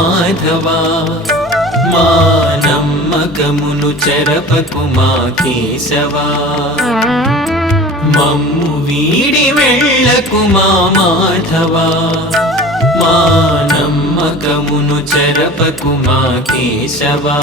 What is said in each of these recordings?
మాధవా మా నమ్మకమును చెరపకు మా కేశవా మమ్ము వీడి వెళ్ళకు మా మాధవా మా నమ్మకమును చెరపకు మా కేశవా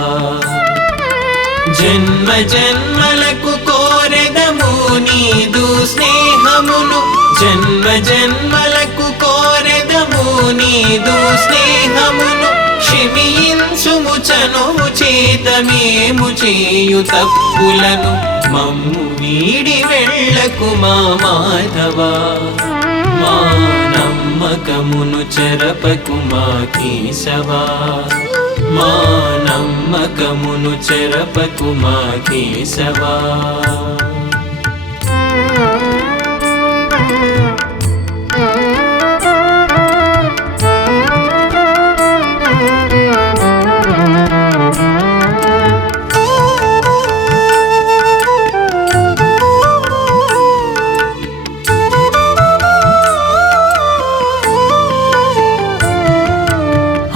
జన్మ జన్మలకు కోరెదము నీదు స్నేహమును జన్మ జన్మలకు కోరెదము నీదు స్నేహమును క్షమించుము చనుము చేత మేము చేయు తప్పులను మమ్ము వీడి వెళ్ళకు మా మాధవా మా నమ్మకమును చెరపకు మా కేశవా మా నమ్మకమును చెరపకు మా కేశవా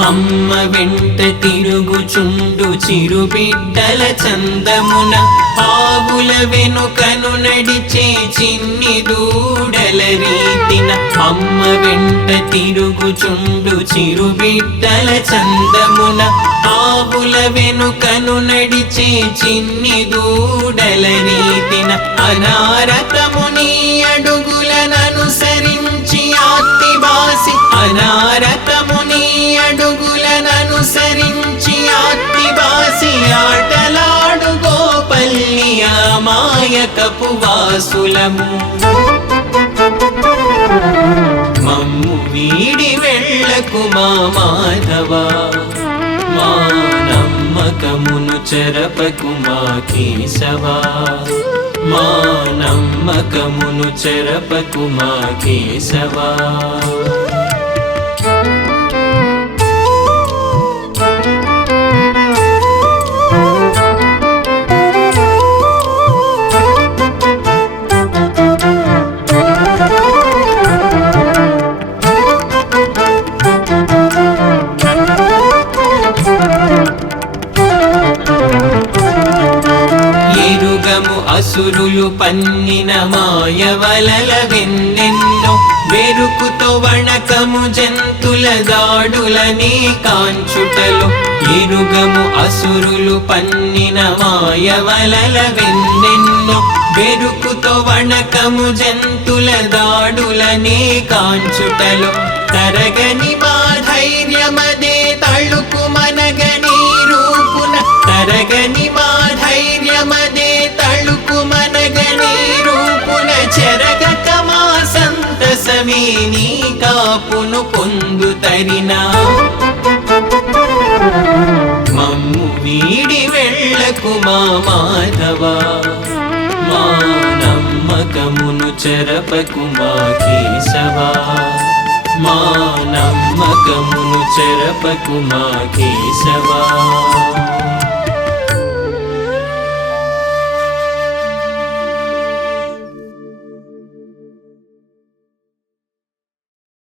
అమ్మ వెంట తిరుగుచుండు చిరుబిడ్డల చందమున ఆవుల వెనుకను నడిచే చిన్ని దూడల రీతిన అమ్మ వెంట తిరుగుచుండు చిరుబిడ్డల చందమున ఆవుల వెనుకను నడిచే చిన్ని దూడల రీతిన అనారతము నీ అడుగులననుసరించి ఆర్తిబాసి అనారతము నీ అడుగులననుసరించి ఆర్తిబాసి ఆటలాడు గోపల్లి అమాయకపు వాసులము మమ్ము వీడి వెళ్ళకు మా మాధవా మా నమ్మకమును చెరపకు మా కేశవా మా నమ్మకమును చెరపకు మా కేశవా అసురులు పన్నిన మాయవలల వెన్నెన్నో బెరుకుతో వణకము జంతుల దాడులని కాంచుటలో ఎరుగము అసురులు పన్నిన మాయవలల వెన్నెన్నో బెరుకుతో వణకము జంతుల దాడులని కాంచుటలో తరగని మా ధైర్యమదే తళుకు మనగని రూపున తరగని మా ధైర్యమదే తళుకు మనగని రూపున చెరగక మా సంతసమే నీ కాపును పొందుతరినా మమ్ము వీడి వెళ్ళకు మా మాధవా మా నమ్మకమును చెరపకు మా కేశవా మా నమ్మకమును చెరపకు మా కేశవా